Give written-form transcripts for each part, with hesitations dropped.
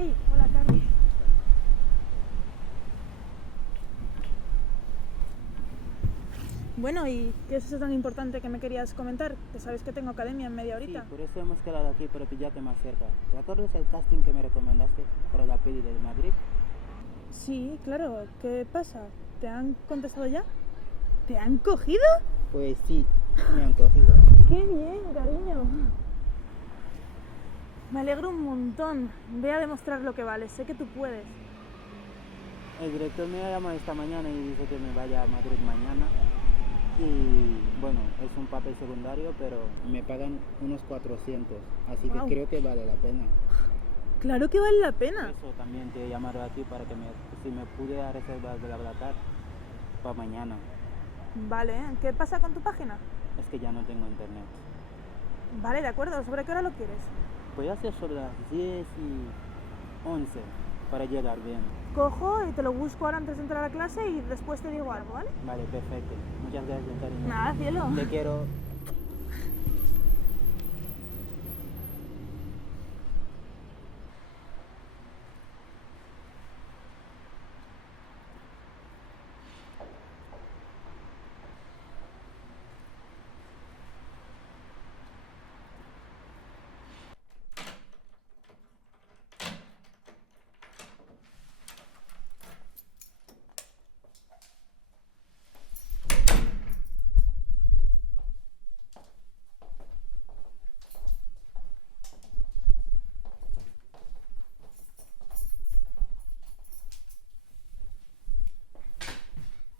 Hey, hola Carlos. Bueno, ¿y qué es eso tan importante que me querías comentar? Que sabes que tengo academia en media Sí, horita. por eso hemos quedado aquí para pillarte más cerca. ¿Te acuerdas el casting que me recomendaste para la peli de Madrid? Sí, claro. ¿Qué pasa? ¿Te han contestado ya? ¿Te han cogido? Pues sí, me han cogido. ¡Qué bien, cariño! Me alegro un montón. Ve a demostrar lo que vales. Sé que tú puedes. El director me ha llamado esta mañana y dice que me vaya a Madrid mañana. Y bueno, es un papel secundario, pero me pagan unos 400. Así que Wow. creo que vale la pena. Claro que vale la Por pena. eso también te he llamado a ti para que si me pudiera reservar de la Blatar para mañana. Vale, ¿qué pasa con tu página? Es que ya no tengo internet. Vale, de acuerdo. ¿Sobre qué hora lo quieres? Voy a hacer sobre las 10 y 11 para llegar bien. Cojo y te lo busco ahora antes de entrar a clase y después te digo algo, ¿vale? Vale, perfecto. Muchas gracias, cariño. Nada, cielo. Te quiero.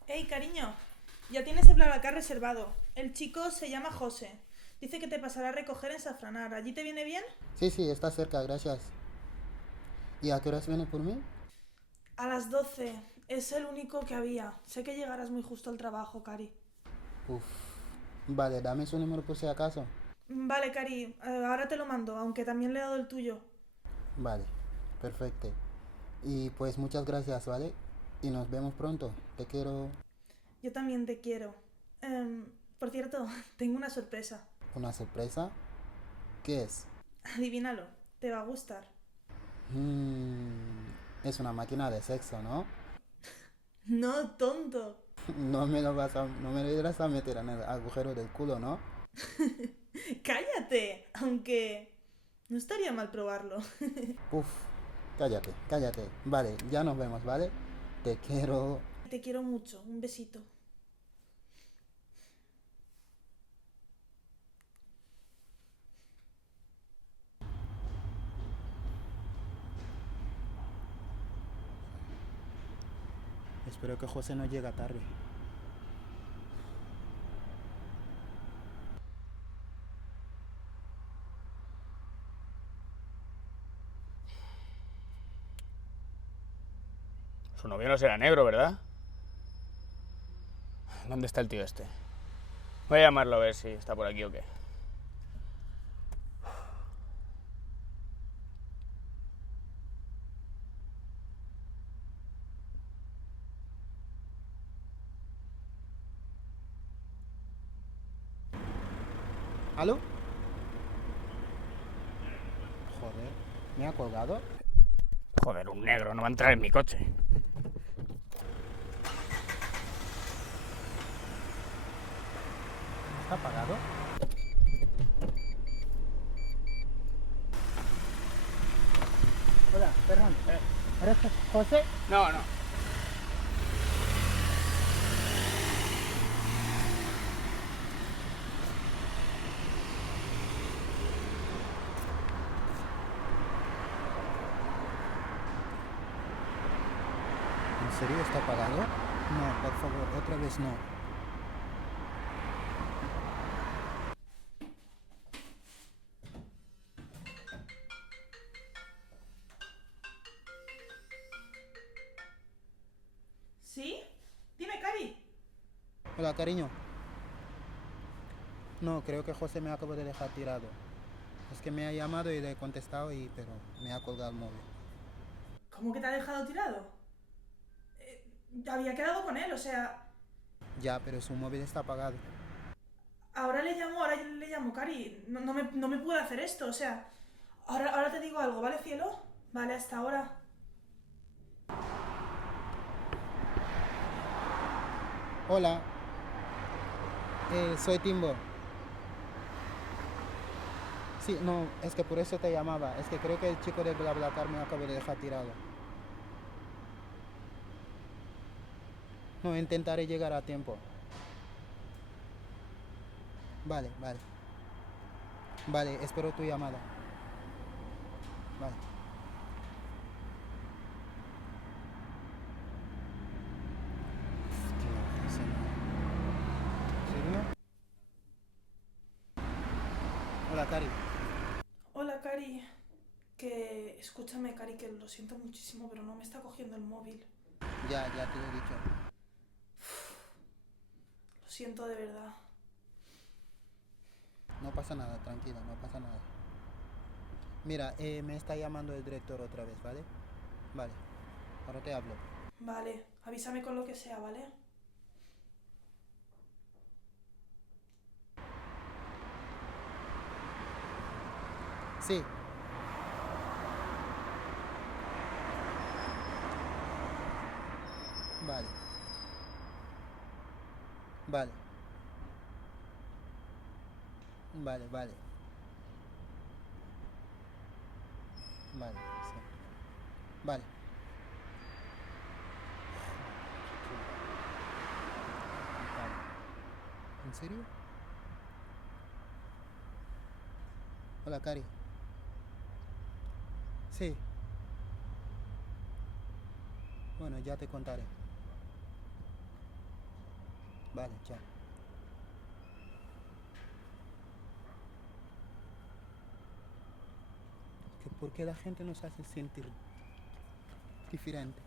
Hey, cariño, ya tienes el BlaBlaCar reservado. El chico se llama José. Dice que te pasará a recoger en Safranar. ¿Allí te viene bien? Sí, sí, está cerca, gracias. ¿Y a qué horas viene por mí? A las 12. Es el único que había. Sé que llegarás muy justo al trabajo, Cari. Uf. Vale, dame su número por si acaso. Vale, Cari, ahora te lo mando, aunque también le he dado el tuyo. Vale, perfecto. Y pues muchas gracias, ¿vale? Y nos vemos pronto. Te quiero. Yo también te quiero. Em, por cierto, tengo una sorpresa. ¿Una sorpresa? ¿Qué es? Adivínalo, te va a gustar. Es una máquina de sexo, ¿no? No, tonto. No me lo irás a meter en el agujero del culo, ¿no? Cállate, aunque no estaría mal probarlo. Uf, cállate, cállate. Vale, ya nos vemos, ¿vale? Te quiero. Te quiero mucho. Un besito. Espero que José no llegue tarde. Su novio no será negro, ¿verdad? ¿Dónde está el tío este? Voy a llamarlo a ver si está por aquí o qué. ¿Aló? Joder, ¿me ha colgado? Joder, un negro, no va a entrar en mi coche. ¿Está apagado? Hola, perdón. ¿Eres José? No, no. ¿En serio está apagado? No, por favor, otra vez no. ¿Sí? Dime, Cari. Hola, cariño. No, creo que José me acaba de dejar tirado. Es que me ha llamado y le he contestado pero me ha colgado el móvil. ¿Cómo que te ha dejado tirado? Había quedado con él, o sea... Ya, pero su móvil está apagado. Ahora le llamo, Cari. No me puede hacer esto, o sea... Ahora te digo algo, ¿vale, cielo? Vale, hasta ahora. Hola, soy Timbo. Sí, no, es que por eso te llamaba. Es que creo que el chico de BlaBlaCar me acabo de dejar tirado. No, intentaré llegar a tiempo. Vale, vale. Vale, espero tu llamada. Vale. Tío, ese no. ¿En serio? Hola, Cari. Hola, Cari. Que... Escúchame, Cari, que lo siento muchísimo, pero no me está cogiendo el móvil. Ya te lo he dicho. Lo siento de verdad. No pasa nada, tranquila, no pasa nada. Mira, me está llamando el director otra vez, ¿vale? Vale, ahora te hablo. Vale, avísame con lo que sea, ¿vale? Sí. Vale. Vale. Vale, vale. Vale, sí. Vale. Vale. ¿En serio? Hola, Cari. Sí. Bueno, ya te contaré. Vale, chao. ¿Por qué la gente nos hace sentir diferente?